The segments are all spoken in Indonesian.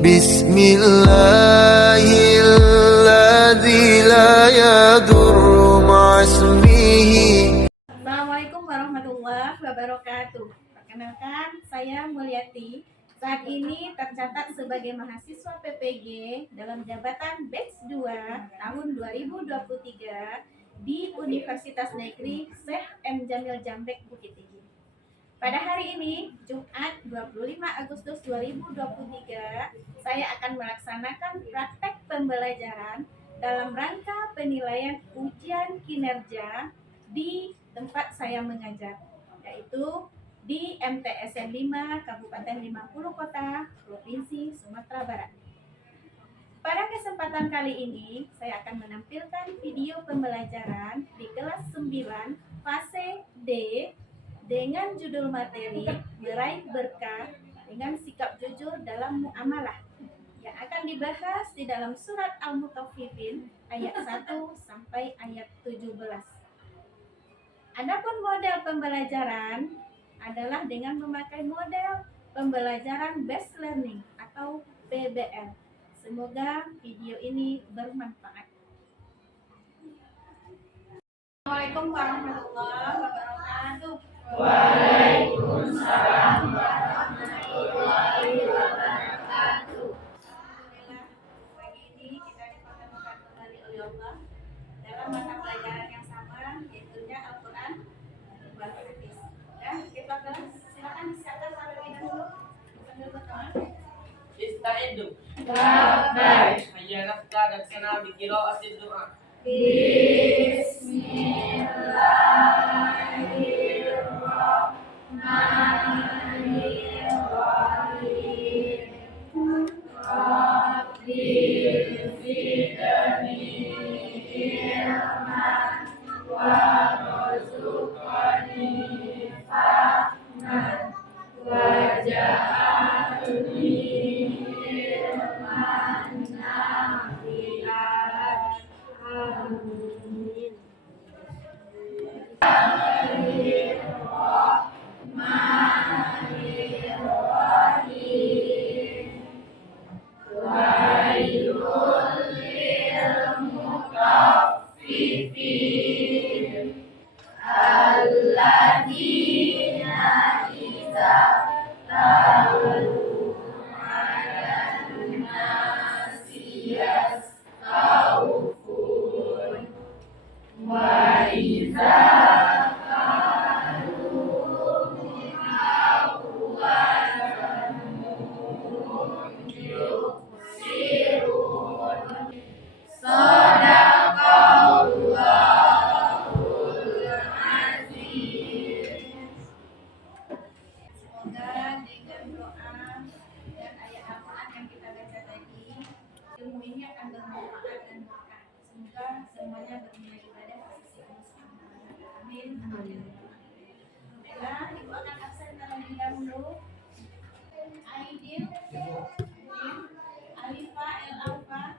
Bismillahilladzi la yadurru ma'asmihi. Assalamualaikum warahmatullahi wabarakatuh. Perkenalkan, saya Mulyati. Saat ini tercatat sebagai mahasiswa PPG dalam jabatan batch 2 tahun 2023 di Universitas Negeri Syekh M. Jamil Jambek Bukit Tinggi. Pada hari ini, Jumat 25 Agustus 2023, saya akan melaksanakan praktek pembelajaran dalam rangka penilaian ujian kinerja di tempat saya mengajar, yaitu di MTSN 5 Kabupaten 50 Kota, Provinsi Sumatera Barat. Pada kesempatan kali ini, saya akan menampilkan video pembelajaran di kelas 9 fase D dengan judul materi Meraih Berkah dengan Sikap Jujur dalam Muamalah yang akan dibahas di dalam surat Al-Mutaffifin ayat 1 sampai ayat 17. Adapun model pembelajaran adalah dengan memakai model pembelajaran based learning atau PBL. Semoga video ini bermanfaat. Assalamualaikum warahmatullahi wabarakatuh. Waalaikumsalam warahmatullahi wabarakatuh. Alhamdulillah, pagi ini kita dipertemukan kembali oleh Allah dalam mata pelajaran yang sama, yaitu Al-Quran wal Hadis. Ya, kita silakan disiapkan terlebih dahulu sambil berdoa. Istaidu. Baik. Hayya nafta dan sana biqira'atid du'a. Bismillahirrahmanirrahim. Rabbi zidni ilman warzuqni fahman waj'alni ilman nafi'an. Amin. Semoga dengan doa dan ayat Al-Quran yang kita baca tadi, ilmu ini akan bermanfaat dan berkah. Semoga semuanya bernilai ibadah di sisi Allah Subhanahu wa Ta'ala. Amin. Baiklah, Ibu akan absen terlebih dahulu. Aidil, Alifa, El Alfa,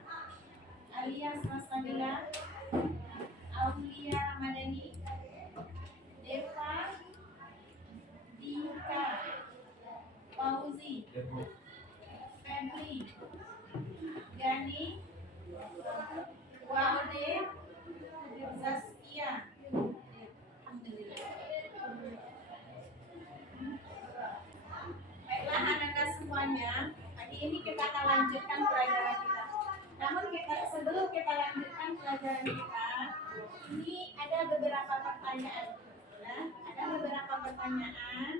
Alia Salsabila, Aulia Ramadhani, Deva, Dika, Fauzi, Febri, Gani, Waude, Zaskia. Alhamdulillah. Baiklah anak-anak semuanya, pagi ini kita akan lanjutkan pelajaran kita. Namun sebelum kita lanjutkan pelajaran kita, ini ada beberapa pertanyaan. Ya, ada beberapa pertanyaan.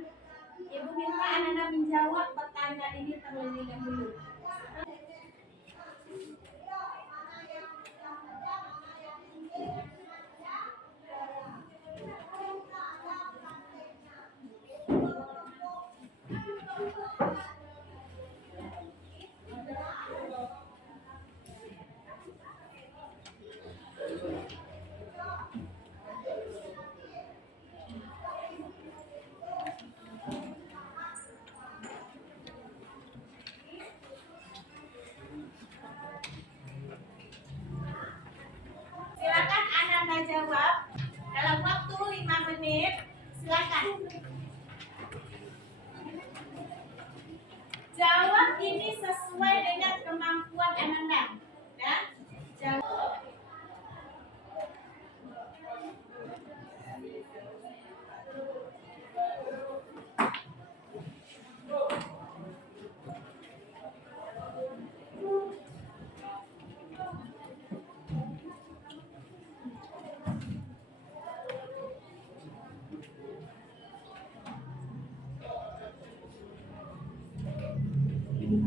Ibu minta anak-anak menjawab pertanyaan ini terlebih dahulu.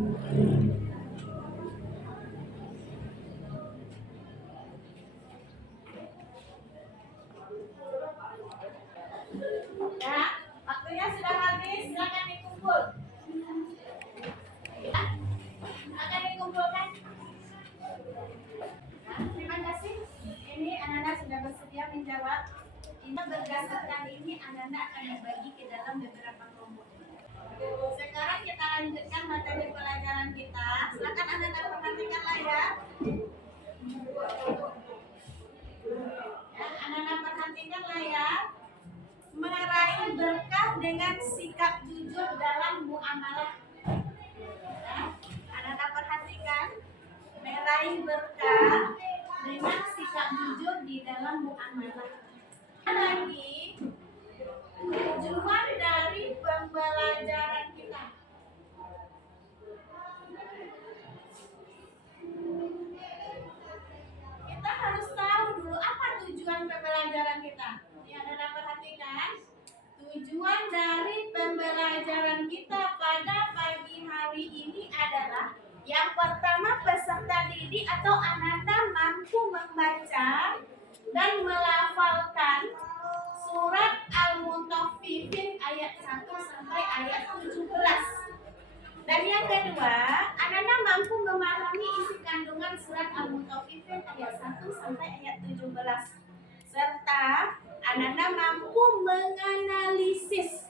Ya, waktunya sudah habis, silakan dikumpul. Ya, akan dikumpulkan. Nah, terima kasih. Ini anak-anak sudah bersedia menjawab. Ini berdasarkan ini anak-anak akan dibagi ke dalam beberapa kelompok. Sekarang kita lanjutkan materi pelajaran kita. Silakan anak-anak perhatikanlah ya. Ya, anak-anak perhatikanlah ya. Meraih berkah dengan sikap jujur dalam muamalah. Ya, anak-anak perhatikan, meraih berkah dengan sikap jujur di dalam muamalah. Lagi tujuan dari pembelajaran kita. Kita harus tahu dulu apa tujuan pembelajaran kita. Ya, anak-anak perhatikan. Tujuan dari pembelajaran kita pada pagi hari ini adalah yang pertama, peserta didik atau anak-anak mampu membaca dan melafalkan surat Al-Mutaffifin ayat 1 sampai ayat 17. Dan yang kedua, anak-anak mampu memahami isi kandungan surat Al-Mutaffifin ayat 1 sampai ayat 17. Serta anak-anak mampu menganalisis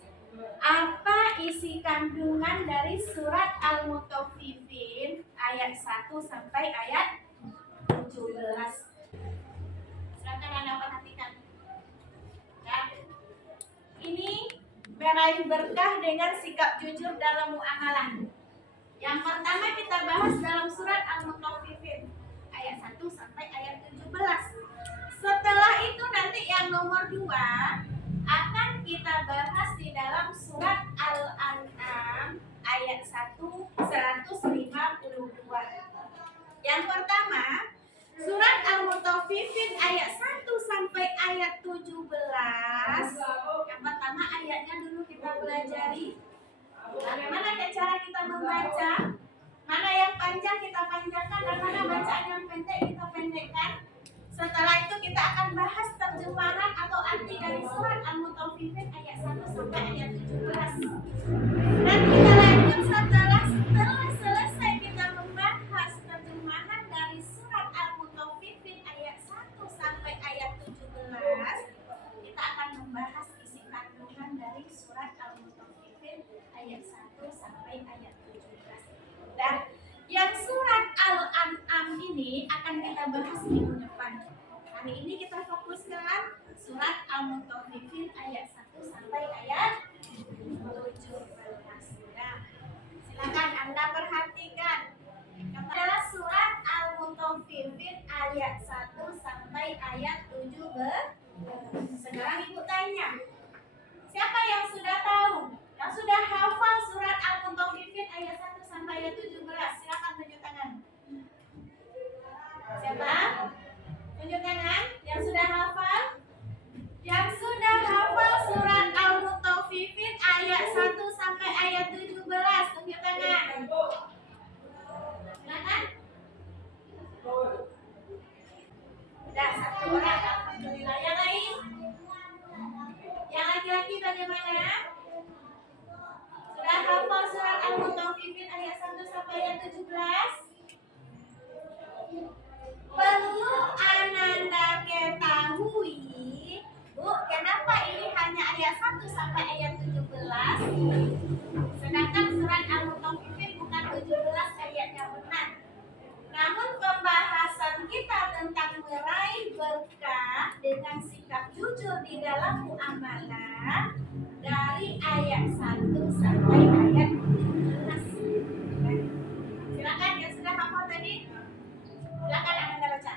apa isi kandungan dari surat Al-Mutaffifin ayat 1 sampai ayat 17. Silakan anak perhatikan. Ya. Ini meraih berkah dengan sikap jujur dalam muamalah. Yang pertama kita bahas dalam surat Al-Mutaffifin ayat 1 sampai ayat 17. Setelah itu nanti yang nomor 2 akan kita bahas di dalam surat Al-An'am ayat 152. Yang pertama, surat Al-Mutaffifin ayat 1 sampai ayat 17. Yang pertama ayatnya dulu kita pelajari. Bagaimana cara kita membaca? Mana yang panjang kita panjangkan dan mana bacaan yang pendek kita pendekkan. Setelah itu kita akan bahas terjemahan atau arti dari surat Al-Mutaffifin ayat 1 sampai ayat 17. Dan kita lanjut setelah selesai kita membahas terjemahan dari surat Al-Mutaffifin ayat 1 sampai ayat 17, kita akan membahas isi kandungan dari surat Al-Mutaffifin ayat 1 sampai ayat 17. Dan yang surat Al-An'am ini akan kita bahas minggu depan. Hari ini kita fokuskan surat Al-Mutaffifin ayat 1 sampai ayat 17. Nah, silakan Anda perhatikan. Yang adalah surat Al-Mutaffifin ayat 1 sampai ayat 17. Sekarang Ibu tanya, siapa yang sudah tahu? Yang sudah hafal surat Al-Mutaffifin ayat 1 sampai ayat 17? Silakan tunjuk tangan. Siapa? Tunjuk tangan yang sudah hafal. Yang sudah hafal surat Al-Mutaffifin ayat 1 sampai ayat 17, tunjuk tangan. Silakan. Sudah satu orang, alhamdulillah. Yang lain? Yang laki-laki bagaimana? Sudah hafal surat Al-Mutaffifin ayat 1 sampai ayat 17? Perlu Ananda ketahui, Bu, kenapa ini hanya ayat 1 sampai ayat 17? Sedangkan surat Al-Mutaffifin bukan 17 ayatnya benar. Namun pembahasan kita tentang meraih berkah dengan sikap jujur di dalam muamalah dari ayat 1 sampai ayat 17. Silakan yang sudah hafal tadi. Silakan Anda baca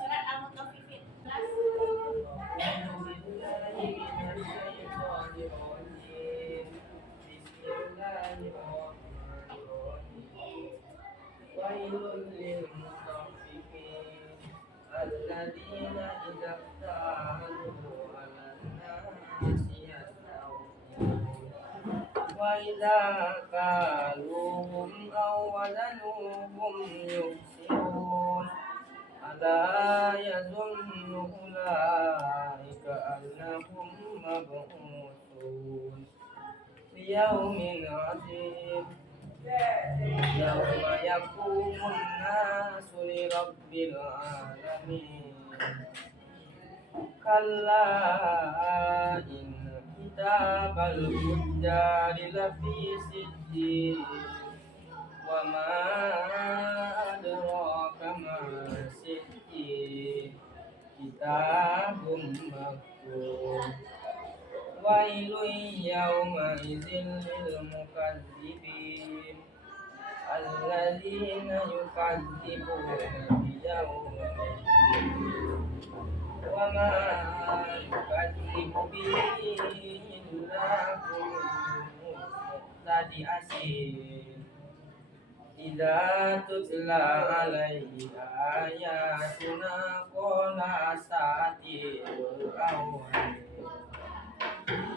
surat Al-Mutaffifin. وإذا كالوهم أو وزنوهم يخسرون ألا يظن أولئك أنهم مبعوثون ليوم عظيم يوم يقوم الناس لرب العالمين كلا إن كتاب الفجار لفي سجين وما أدراك ما سجين كتاب مكتوب ويل يومئذ للمكذبين الذين يكذبون بيوم الدين وما يكذب به إلا كل معتد أثيم إذا تتلى عليه آياتنا قال أساطير الأولين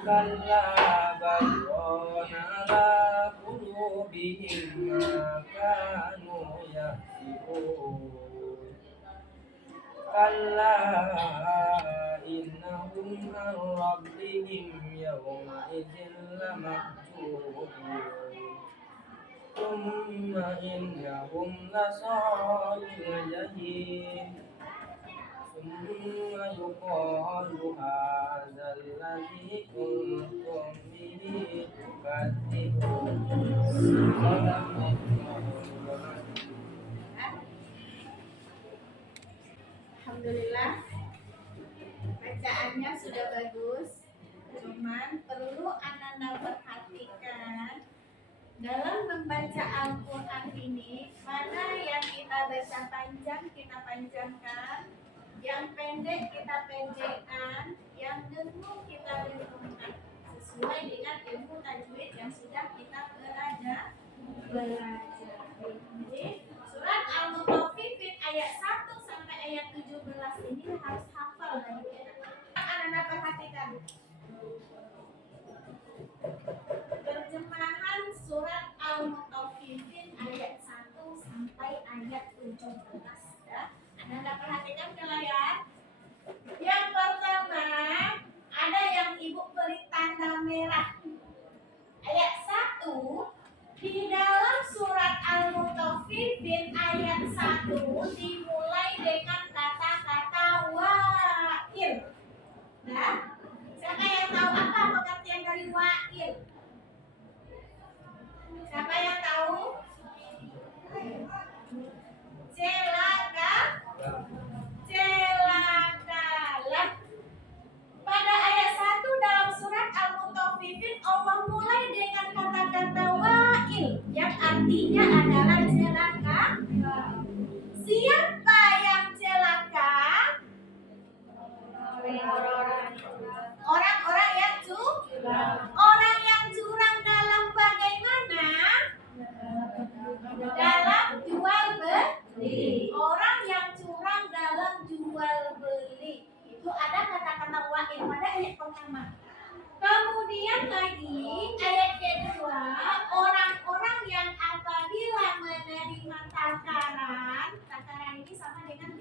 كلا بل ران على قلوبهم ما كانوا يكسبون كلا إنهم عن ربهم يومئذ لمحجوبون ثم إنهم لصالو الجحيم ثم يقال هذا الذي كنتم به تكذبون صدق الله. Alhamdulillah, bacaannya sudah bagus. Cuman perlu Ananda perhatikan dalam membaca Al-Quran ini, mana yang kita baca panjang kita panjangkan, yang pendek kita pendekkan, yang dengung kita dengungkan, sesuai dengan ilmu tajwid yang sudah kita belajar. Jadi surat Al-Mutaffifin ayat 1 sampai ayat 17 ini harus hafal dari kita. Anda perhatikan terjemahan surat Al-Mutaffifin ayat 1 sampai ayat 17 ya. Anda perhatikan ke layar. Yang pertama ada yang ibu beri tanda merah. Ayat 1 di dalam surat Al-Mutaffifin ayat 1 dimulai dengan kata-kata wa'il. Nah, siapa yang tahu apa pengertian dari wa'il? Siapa yang tahu? Celakalah. Pada ayat 1 dalam surat Al-Mutaffifin Allah mulai dengan kata-kata wa'il yang artinya adalah celaka. Siapa yang celaka? Orang-orang yang curang. Orang yang curang dalam bagaimana? Dalam jual beli. Orang yang curang dalam jual beli. Itu ada kata-kata wa'il pada ayat pertama. Kemudian lagi ayat kedua, orang-orang yang apabila menerima takaran ini sama dengan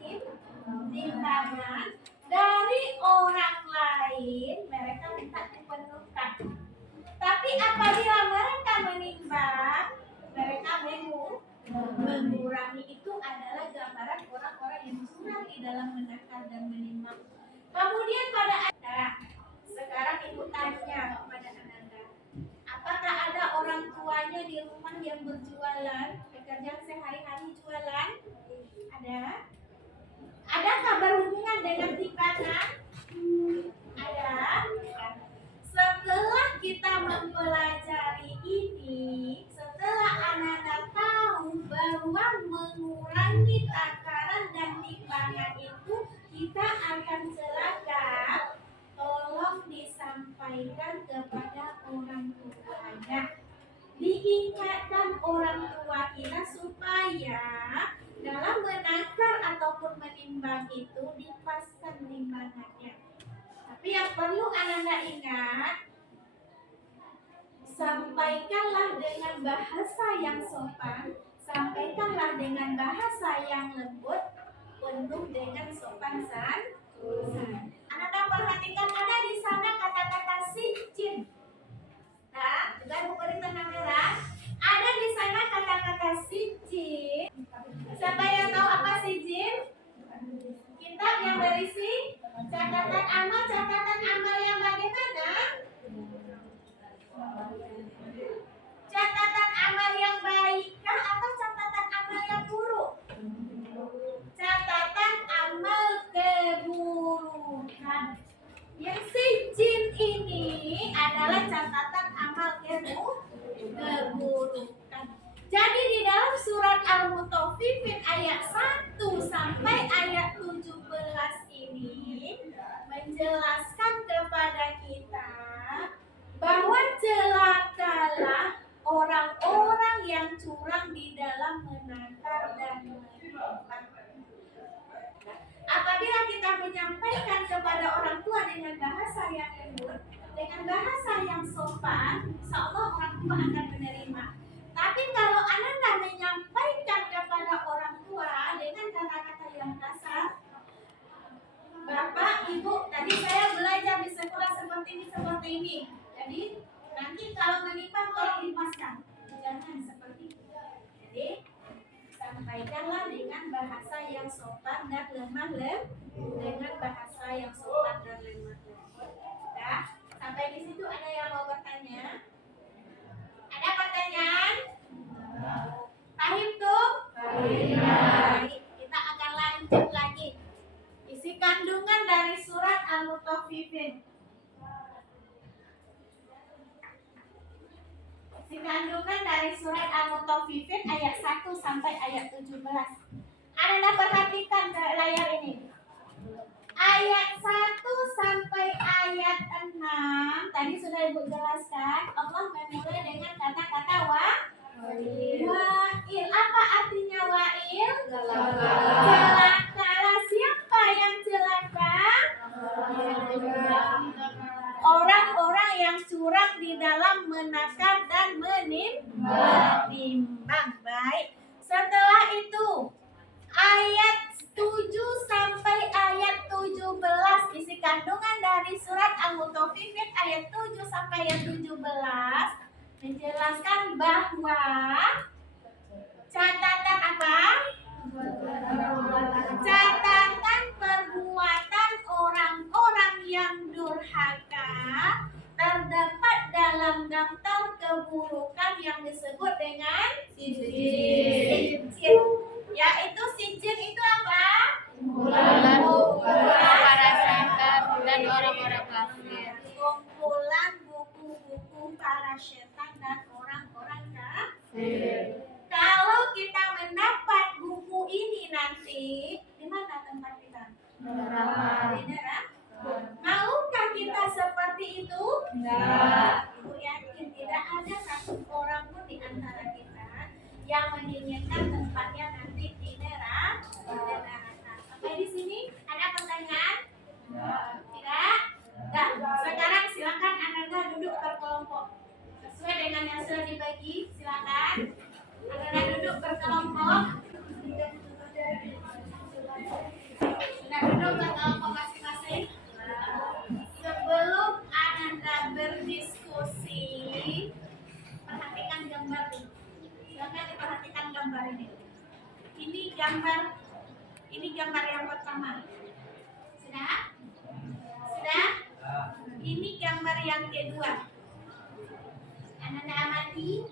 timbangan dari orang lain, mereka minta dipenuhkan. Tapi apabila mereka menimbang, mereka mengurangi. Itu adalah gambaran orang-orang yang curang di dalam menakar dan menimbang. Kemudian pada ayat sekarang ibu tanya kepada Ananda, apakah ada orang tuanya di rumah yang berjualan, pekerjaan sehari-hari jualan? Ada? Adakah berhubungan dengan timbangan? Ada. Setelah kita mempelajari ini, setelah Ananda tahu bahwa mengurangi takaran dan timbangan itu kita akan celaka, tolong disampaikan kepada orang tuanya. Diingatkan orang tua kita supaya dalam menakar ataupun menimbang itu dipaskan timbangannya. Tapi yang perlu Ananda ingat, sampaikanlah dengan bahasa yang sopan, berbicara dengan bahasa yang lembut, penuh dengan sopan santun. Anak-anak perhatikan ada di sana kata-kata sijin. Nah, juga memberi tanda merah. Ada di sana kata-kata sijin. Siapa yang tahu apa sijin? Kitab yang berisi catatan amal yang bagaimana? Catatan amal yang baikkah atau catatan amal yang buruk? Catatan amal keburukan. Yang sijin ini adalah catatan amal keburukan. Jadi di dalam surat Al-Mutaffifin ayat 1 sampai ayat 17 ini menjelaskan kepada kita bahwa celakalah orang-orang yang curang di dalam menakar dan menimbang. Apabila kita menyampaikan kepada orang tua dengan bahasa yang lembut, dengan bahasa yang sopan, insya Allah orang tua akan menerima. Tapi kalau Anda menyampaikan kepada orang tua dengan kata-kata yang kasar, Bapak, Ibu, tadi saya belajar di sekolah seperti ini. Jadi nanti kalau menimbang tolong dipaskan. Jangan seperti itu. Jadi sampaikanlah dengan bahasa yang sopan dan lemah dengan bahasa yang sopan dan lemah lembut. Nah, sampai di situ ada yang mau bertanya? Ada pertanyaan? Paham tuh? Baik, kita akan lanjut lagi. Isi kandungan dari surat Al-Mutaffifin. Isi kandungan dari surat Al-Mutaffifin ayat 1 sampai ayat 17. Anda perhatikan ke layar ini. Ayat 1 sampai ayat 6 tadi sudah Ibu jelaskan. Allah memulai dengan kata-kata wa'il. Apa artinya wa'il? Celakalah. Siapa yang celaka? Orang-orang yang curang di dalam menakar dan menimbang. Baik. Setelah itu ayat 7 sampai ayat 17 isi kandungan dari surat Al-Mutaffifin ayat 7 sampai ayat 17 menjelaskan bahwa catatan apa? Catatan perbuatan orang-orang yang durhaka terdapat dalam daftar keburukan yang disebut dengan sijin. Yaitu sijin itu apa? Kumpulan buku-buku para setan dan orang-orang kafir. Kumpulan buku-buku para setan dan orang-orang kafir. Kalau kita mendapat buku ini nanti, di mana tempat kita? Di neraka. Maukah kita seperti itu? Enggak. Ibu yakin tidak ada satu orang pun di antara kita yang menginginkan tempatnya nanti di neraka. Sampai di sini ada pertanyaan? Tidak? Nah, sekarang silakan Anda duduk berkelompok sesuai dengan yang sudah dibagi. Silakan Anda duduk berkelompok. Sudah duduk berkelompok masing-masing. Sebelum Anda berdiskusi, perhatikan gambar ini. Silakan diperhatikan gambar ini. Ini gambar yang pertama. Sudah? Sudah? Ini gambar yang kedua. Anda amati.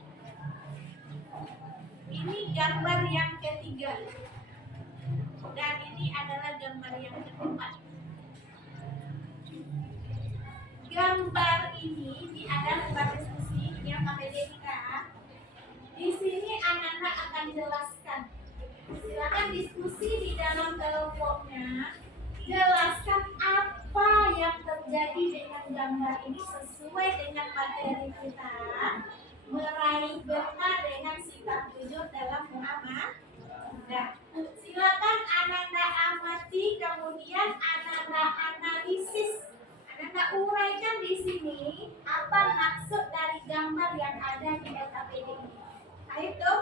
Ini gambar yang ketiga. Dan ini adalah gambar yang keempat. Gambar ini ada tempat diskusi yang KPDK. Di sini anak-anak akan jelaskan. Silakan diskusi di dalam kelompoknya. Jelaskan apa yang terjadi dengan gambar ini sesuai dengan materi kita. Meraih berkah dengan sikap jujur dalam muamalah. Nah, silakan anak-anak amati, kemudian anak-anak analisis. Anak-anak uraikan di sini apa maksud dari gambar yang ada di LKPD ini. Ayo tuh.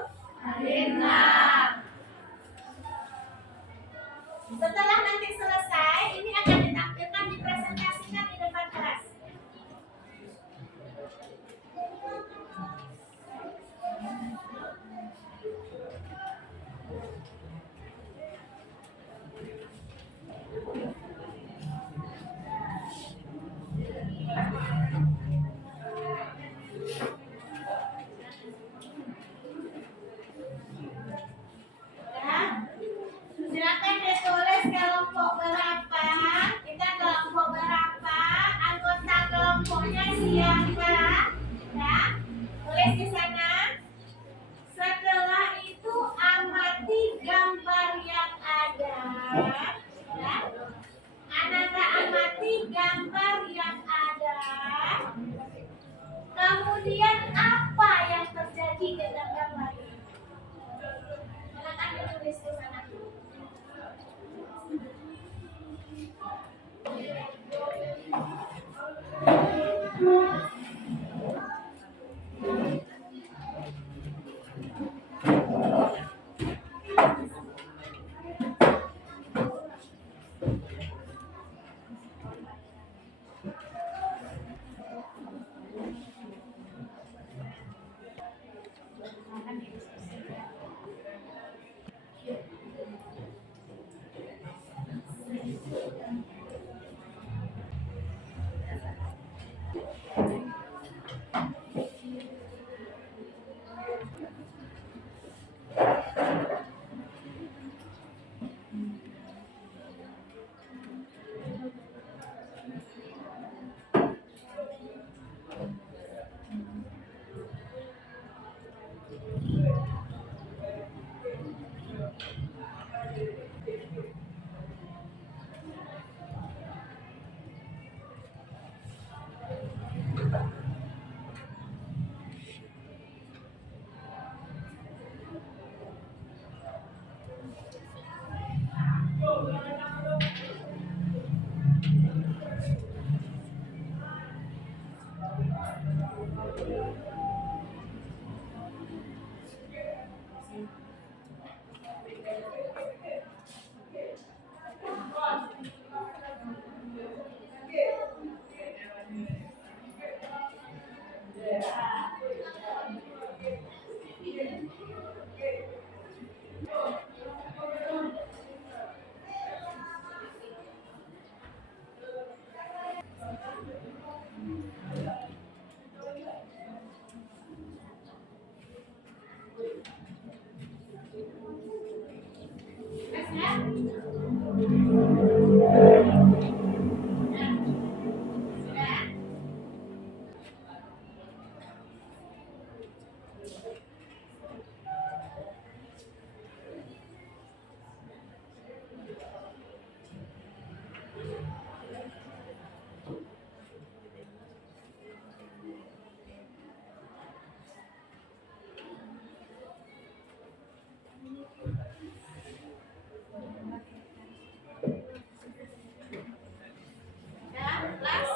Ya, kelas.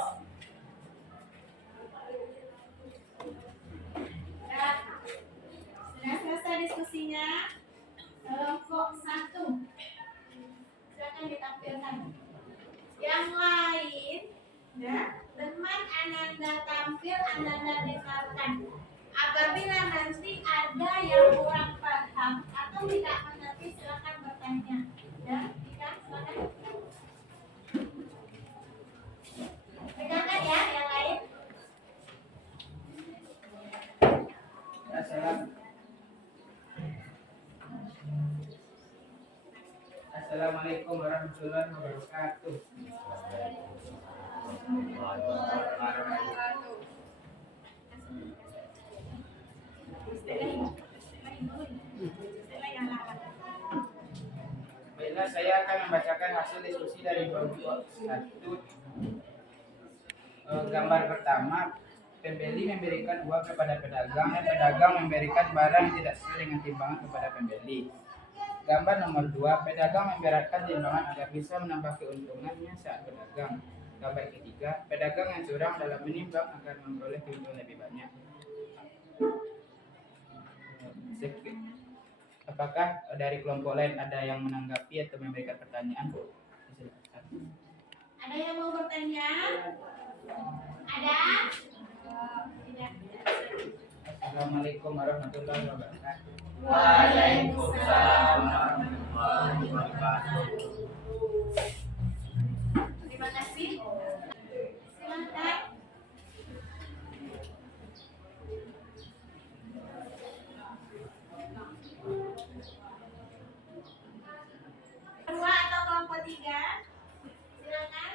Ya. Sudah selesai diskusinya. Kelompok 1. Silakan ditampilkan. Yang lain, ya, teman Ananda tampil, Ananda dengarkan. Apabila nanti ada yang kurang paham atau tidak mengerti, silakan bertanya. Ya, Ika, silakan. Dengarkan ya, yang lain. Assalamualaikum warahmatullahi wabarakatuh. Baiklah, saya akan membacakan hasil diskusi dari kelompok 1. Gambar pertama, pembeli memberikan uang kepada pedagang dan pedagang memberikan barang yang tidak sesuai dengan timbangan kepada pembeli. Gambar nomor 2, pedagang memberatkan timbangan agar bisa menambah keuntungannya saat berdagang. Gambar ketiga, pedagang yang curang dalam menimbang agar memperoleh keuntungan lebih banyak. Apakah dari kelompok lain ada yang menanggapi atau memberikan pertanyaan? Ada yang mau bertanya? Ada? Tidak. Assalamualaikum warahmatullahi wabarakatuh. Waalaikumsalam warahmatullahi wabarakatuh. Terima kasih. Silakan. Kedua atau kelompok 3? Silakan.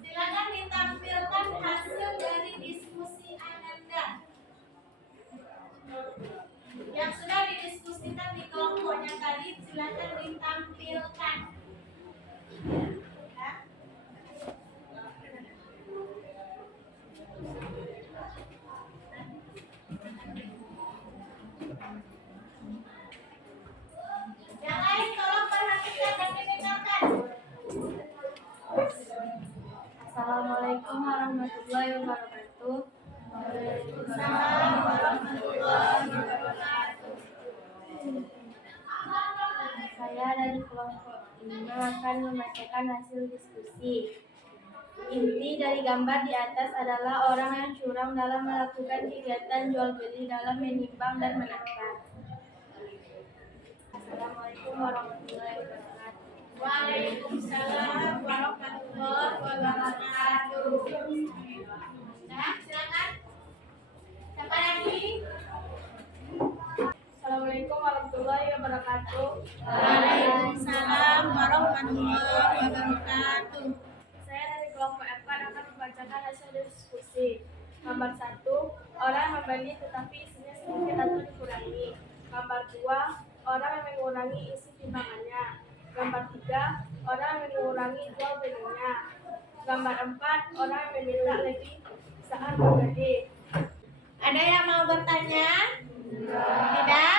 Silakan ditampilkan hasil dari diskusi Ananda yang sudah didiskusikan di kelompoknya tadi. Silakan ditampilkan. Ya. Yang lain tolong perhatikan dan didengarkan. Assalamualaikum warahmatullahi wabarakatuh. Waalaikumsalam warahmatullahi wabarakatuh. Saya dari kelompok 5 akan membacakan hasil diskusi. Inti dari gambar di atas adalah orang yang curang dalam melakukan kegiatan jual beli dalam menimbang dan menakar. Assalamualaikum warahmatullahi wabarakatuh. Waalaikumsalam warahmatullahi wabarakatuh. Nah, silakan. Siapa lagi? Assalamualaikum warahmatullahi wabarakatuh. Waalaikumsalam warahmatullahi wabarakatuh. Saya dari kelompok 4 akan membacakan hasil diskusi. Gambar 1, orang membeli tetapi isinya sedikit atau dikurangi. Gambar 2, orang yang mengurangi isi timbangannya. Gambar 3, orang yang mengurangi jual belinya. Gambar 4, orang yang meminta lebih saat membeli. Ada yang mau bertanya? Tidak?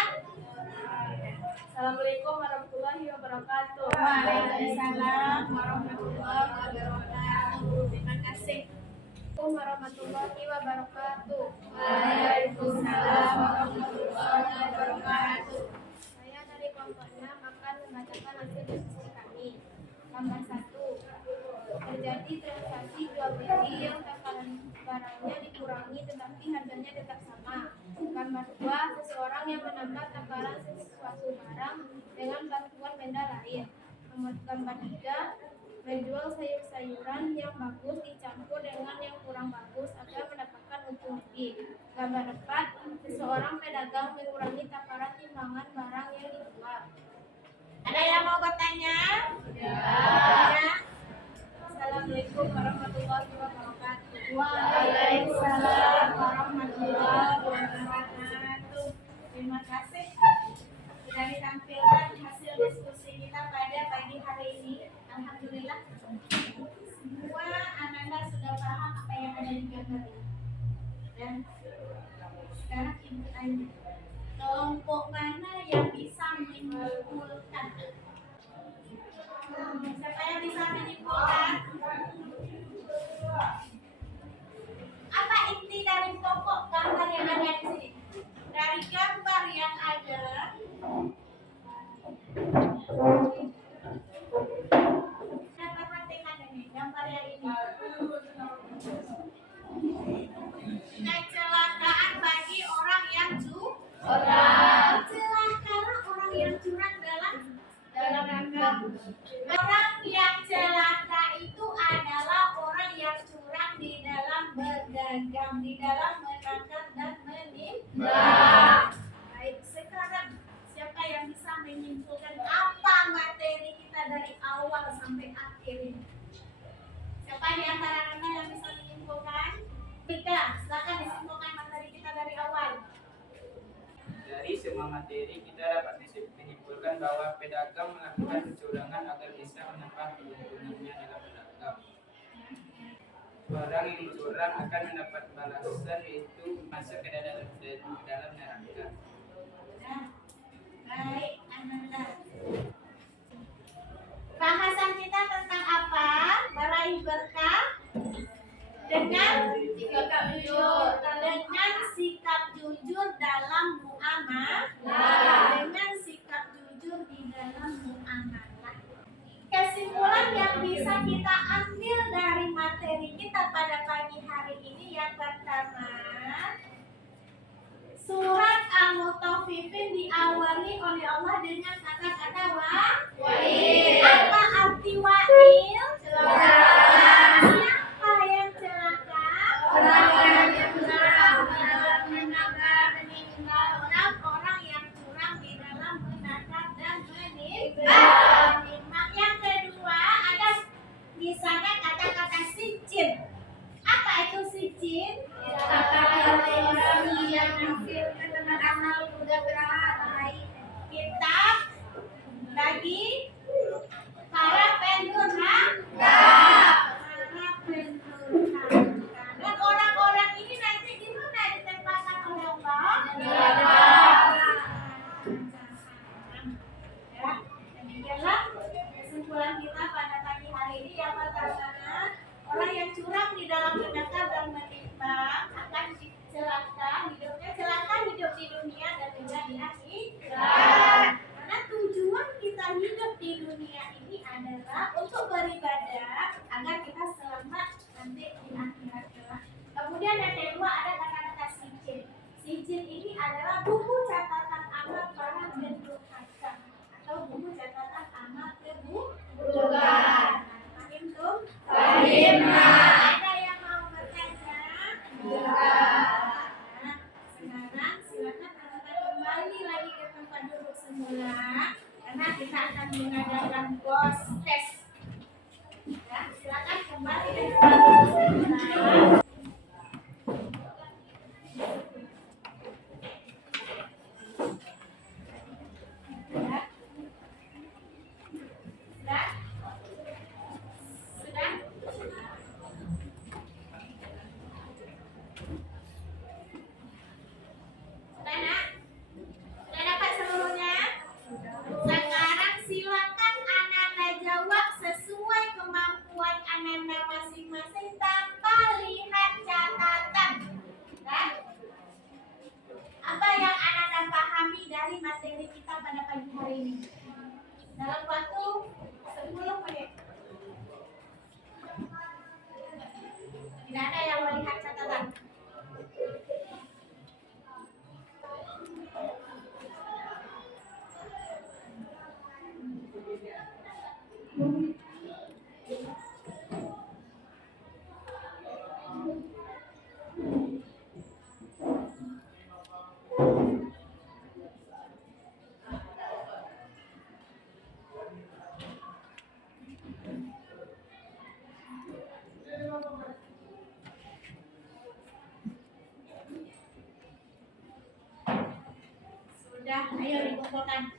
Assalamualaikum warahmatullahi wabarakatuh. Waalaikumsalam warahmatullahi wabarakatuh. Terima kasih. Assalamualaikum warahmatullahi wabarakatuh. Waalaikumsalam warahmatullahi wabarakatuh. Saya dari kelompok 6 akan membacakan hasil diskusi kami. Gambar 1, terjadi transaksi jual beli yang takaran barangnya dikurangi tetapi harganya tetap sama. Gambar 2, seseorang yang menambah takaran sesuatu barang dengan bantuan benda lain. Gambar 3, menjual sayur-sayuran yang bagus dicampur dengan yang kurang bagus agar mendapatkan untung lebih. Gambar 4, seseorang pedagang mengurangi takaran timbangan barang yang dijual. Ada yang mau bertanya? Ya. Assalamualaikum warahmatullahi wabarakatuh. Waalaikumsalam warahmatullahi wabarakatuh. Terima kasih sudah ditampilkan hasil diskusi kita pada pagi hari ini. Alhamdulillah semua anak-anak sudah paham apa yang ada di gambar ini. Dan sekarang input aja. Kelompok mana yang bisa menyimpulkan? Siapa yang bisa menyimpulkan? Apa inti dari pokok gambar yang ada di sini? Dari gambar yang ada, kita perhatikan ini gambar yang ini. Kecelakaan bagi orang yang curang. Kecelakaan orang yang curang dalam orang yang celaka itu adalah orang yang curang di dalam berdagang, di dalam menangkap dan menimbang. Baik, sekarang siapa yang bisa menyimpulkan apa materi kita dari awal sampai akhir ini? Siapa di antara anda yang bisa menyimpulkan? Tika, silakan disimpulkan materi kita dari awal. Dari semua materi kita dapat menyimpulkan bahwa pedagang melakukan kecurangan agar bisa menambah keuntungannya dalam berdagang. Orang yang curang akan mendapat balasan, yaitu masuk ke dalam neraka. Nah, baik, Ananda. Bahasan kita tentang apa? Meraih berkah dengan sikap jujur, dalam muamalah, dengan sikap jujur di dalam muamalah. Kesimpulan yang bisa kita ambil dari materi kita pada pagi hari ini yang pertama, surat Al-Mutaffifin diawali oleh Allah dengan kata-kata wa'il. Apa arti wa'il? Siapa yang celaka? Orang yang curang dalam menangkap dan menimbang. Orang yang curang di dalam menangkap dan menimbang. Yang kedua ada di sana kata-kata sijin. Apa itu sijin? Kata-kata yang menghasilkan tentang amal sudah beramai. Kitab bagi para pendurhaka. Dan orang-orang ini nanti di mana ditempatkan oleh Allah? Ya, demikianlah kesimpulan kita pada pagi hari ini. Yang pertama, orang yang curang di dalam menangkap dan menimbang akan celaka, hidupnya celaka hidup di dunia dan juga di akhirat. Karena tujuan kita hidup di dunia ini adalah untuk beribadah agar kita selamat nanti di akhirat kelak. Kemudian yang kedua ada kata-kata sijin. Sijin ini adalah buku catatan amal para pendurhaka atau buku catatan amal keburukan. Paham tuh? Paham. Ada yang mau bertanya? Nah, sekarang silakan anda kembali lagi ke tempat duduk semula karena kita akan mengadakan ghost test. Ya, silakan kembali ke tempat duduk semula. Materi kita pada pagi hari ini dalam waktu 10 menit. Tidak ada yang melihat catatan. Sudah, ayo dikumpulkan.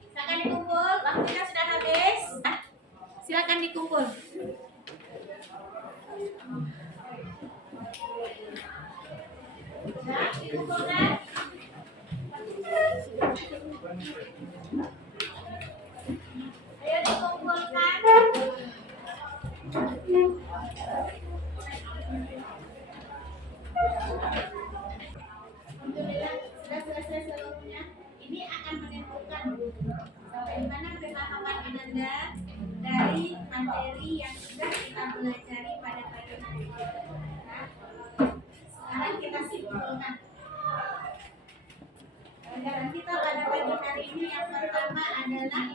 Silakan dikumpul, waktunya sudah habis. Silakan dikumpul. Nah, dikumpulkan. Ayo dikumpulkan. Alhamdulillah sudah selesai seluruhnya. Ini akan menentukan sampai di mana pemahaman Ananda dari materi yang sudah kita pelajari pada pagi hari ini. Nah, sekarang kita simpulkan. Pelajaran kita pada pagi hari ini yang pertama adalah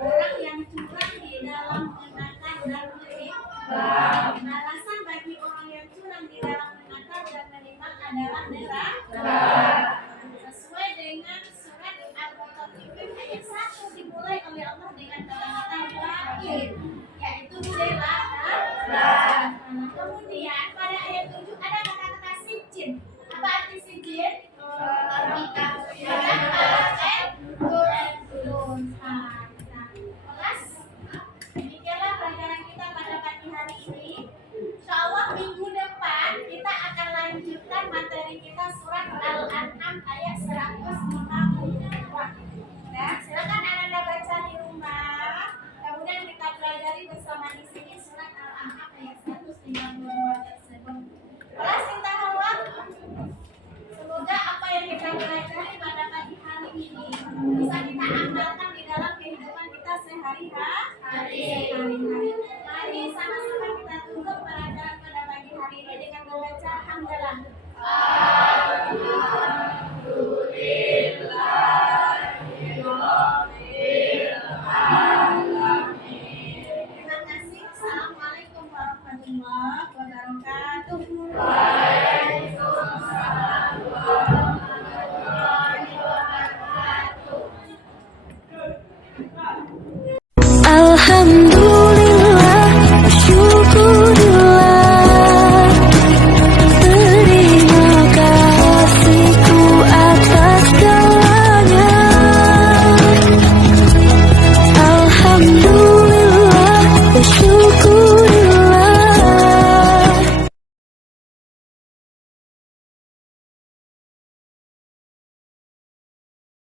orang yang curang di dalam menakar dan menimbang. Alasan bagi orang yang curang di dalam menakar dan menimbang adalah neraka. Sesuai dengan surat Al-Mutaffifin ayat 1 dimulai oleh Allah dengan kata-kata wahid, yaitu neraka. Kemudian pada ayat 7 ada kata-kata sijin. Apa arti sijin? Demikianlah pelajaran kita pada pagi hari ini. Insyaallah minggu depan kita akan lanjutkan materi kita surat Al-An'am ayat 152. Nah, silakan Ananda baca di rumah. Kemudian kita pelajari bersama di sini surat Al-An'am ayat 152 tersebut. Kelas kita awal. Semoga apa yang kita pelajari pada pagi hari ini bisa kita amalkan di dalam kehidupan kita sehari-hari. Mari sama-sama kita tutup pelajaran pada pagi hari ini dengan membaca hamdalah.